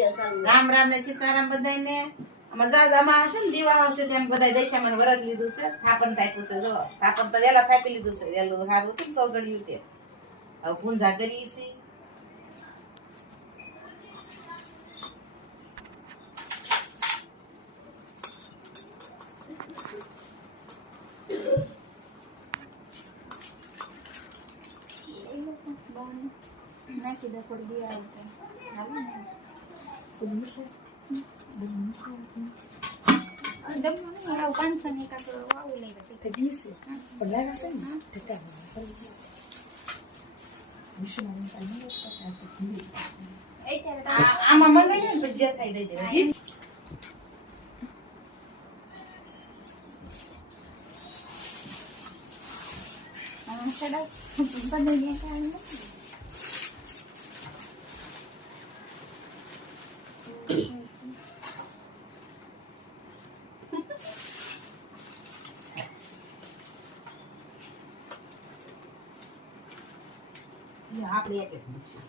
રામ રામ ને સીતારામ બધાને મજામાં હશે ને દીવા આવશે તેમ બધા દશામાં વરત લીધું છે થાપણ થાપ્યું છે જો થાપણ તો વેલા થાપી લીધું છે વેલું સારું હતું સૌ ગળ્યું તે હવે પૂંજા કરી છે આમાં મંગાઈ ને ભજીયા ખાઈ દઈ દેવા આપણે એક એક મૂકીશું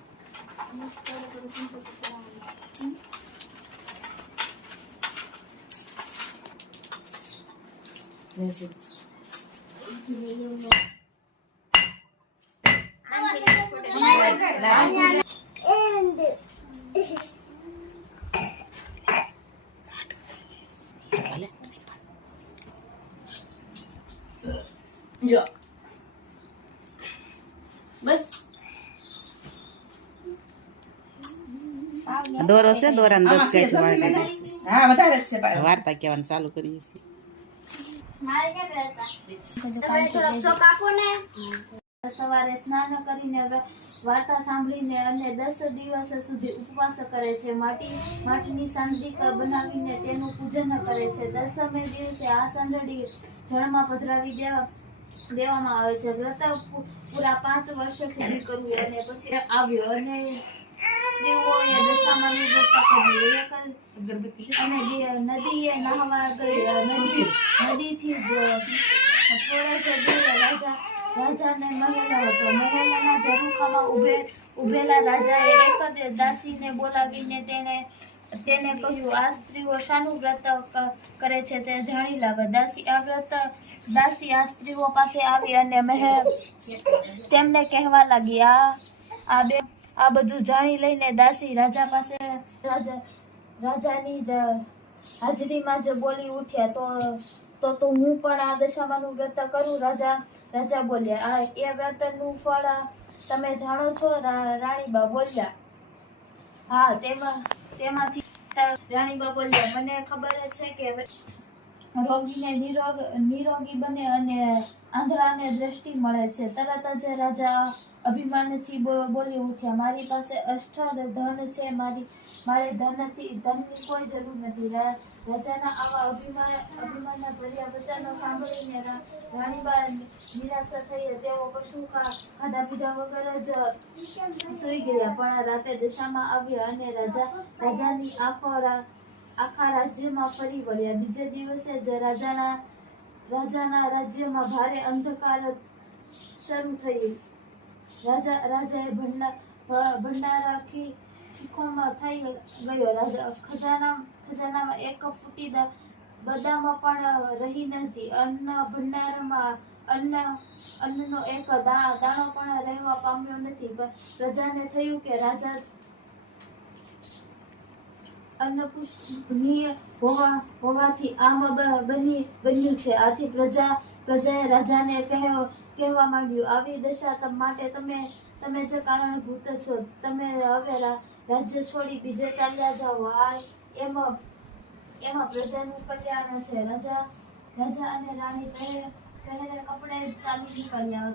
જો બસ દોરો છે દોરાને 10 કેચ વાળે દે હા વધારે જ છે વાર્તા કહેવાનું ચાલુ કરીએ છીએ મારે કે રહેતા તમે થોડો ચોક આપો ને સવારે સ્નાન કરીને વાર્તા સાંભળીને અને 10 દિવસ સુધી ઉપવાસ કરે છે માટીની સાંદિક બનાવીને તેનું પૂજન કરે છે 10મે દિવસે આ સંદડી જળમાં પધરાવી દેવામાં આવે છે વ્રત પૂરા 5 વર્ષ સુધી કરવું અને પછી આવ્યો અને સ્ત્રીઓએ દશામાની વ્રત કર્યું અને નદીએ નહાવા ગઈ નદીથી થોડે જ દૂર રાજાને મહેલ હતો મહેલના ઝરૂખામાં ઉભેલા રાજાએ એક દાસીને બોલાવીને તેને કહ્યું આ સ્ત્રીઓ શાનું વ્રત કરે છે તે જાણી લાવે દાસી આ સ્ત્રીઓ પાસે આવી અને તેમને કહેવા લાગી આ બધું જાણી લઈને દાસી રાજા પાસે રાજાની હાજરીમાં જ બોલી ઉઠ્યા તો હું પણ આ દશામાનું વ્રત કરું રાજા બોલ્યા એ વ્રતનું ફળ તમે જાણો છો રાણીબા બોલ્યા હા તેમાંથી રાણીબા બોલ્યા મને ખબર છે કે રોગીને નિરોગી બને અને આંધળાને દ્રષ્ટિ મળે છે તરત જ રાજા અભિમાનથી બોલી ઉઠ્યા મારી પાસે અષ્ટર ધન છે મારે ધનની કોઈ જરૂર નથી રાજાના આવા અભિમાનના ભર્યા વચનો સાંભળીને રાણીબા નિરાશ થઈ તેઓ કશું ખાધા પીધા વગર જ સૂઈ ગયા પણ રાતે દશામાં આવ્યા અને રાજાની આખા રાજ્યમાં ફરી વળ્યા બીજે દિવસે જ રાજાના રાજ્યમાં ભારે અંધકાર શરૂ થયું રાજાએ ભંડારા ખીખોમાં થઈ ગયો ખજાનામાં એક ફૂટી બદામ પણ રહી નથી અન્નનો એક દાણો પણ રહેવા પામ્યો નથી પ્રજાને થયું કે રાજા અન્નપુષ્પનીય હોવાથી આમ બન્યું છે આથી પ્રજાએ રાજાને કહેવા માંડ્યું આવી દશા માટે તમે જ કારણભૂત છો તમે હવે રાજ્ય છોડી બીજે ચાલ્યા જાઓ એમાં પ્રજાનું કલ્યાણ છે રાજા અને રાણી પહેરે કપડે ચાલી નીકળ્યા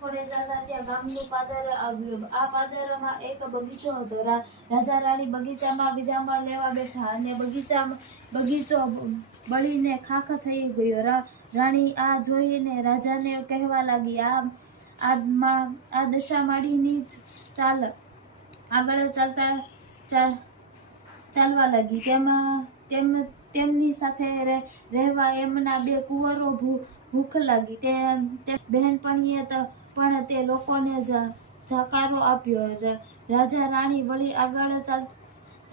થોડે ચાલતા ત્યાં ગામનું પાદર આવ્યું આ પાદરમાં એક બગીચો હતો રાજા રાણી બગીચામાં વિરામ લેવા બેઠા અને બગીચો બળીને ખાખ થઈ ગયો રાણી આ જોઈને રાજાને કહેવા લાગી આ દશા માડીની ચાલ આગળ ચાલવા લાગી તેમની સાથે રહેવા એમના 2 કુંવરો ભૂખ લાગી તે બહેનપણીએ પણ તે લોકોને જાકારો આપ્યો રાજા રાણી વળી આગળ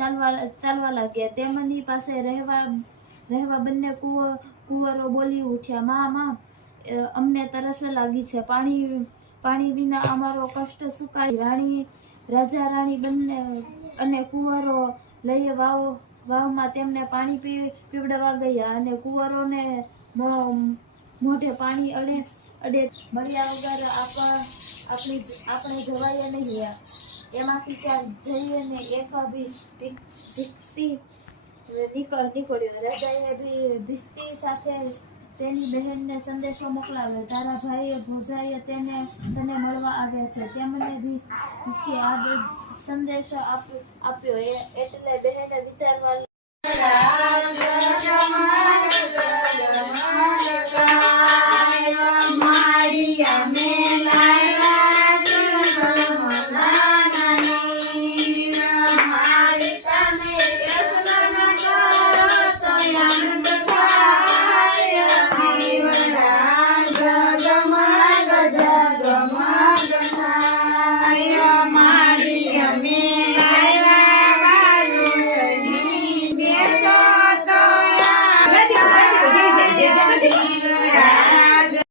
ચાલવા લાગ્યા. તેમની પાસે રહેવા બંને કુંવરો બોલી ઉઠ્યા, માં અમને તરસ લાગી છે, પાણી વિના અમારો કષ્ટ સુકાય. રાજા રાણી બંને અને કુંવરો લઈ વાવમાં તેમને પાણી પીવડાવવા ગયા, અને કુંવરોને મોઢે પાણી અડે મળ્યા વગર આપણે જવાય નહીં. એમાંથી ચાર જઈએ ને એક ભીખતી નીકળ્યો. રાજાએ ભીખતી સાથે તેની બહેનને સંદેશો મોકલાવ્યો, તારા ભાઈએ ભોજાએ તને મળવા આવ્યા છે. તેમને ભીખતી આ સંદેશો આપ્યો એટલે બહેને વિચારવા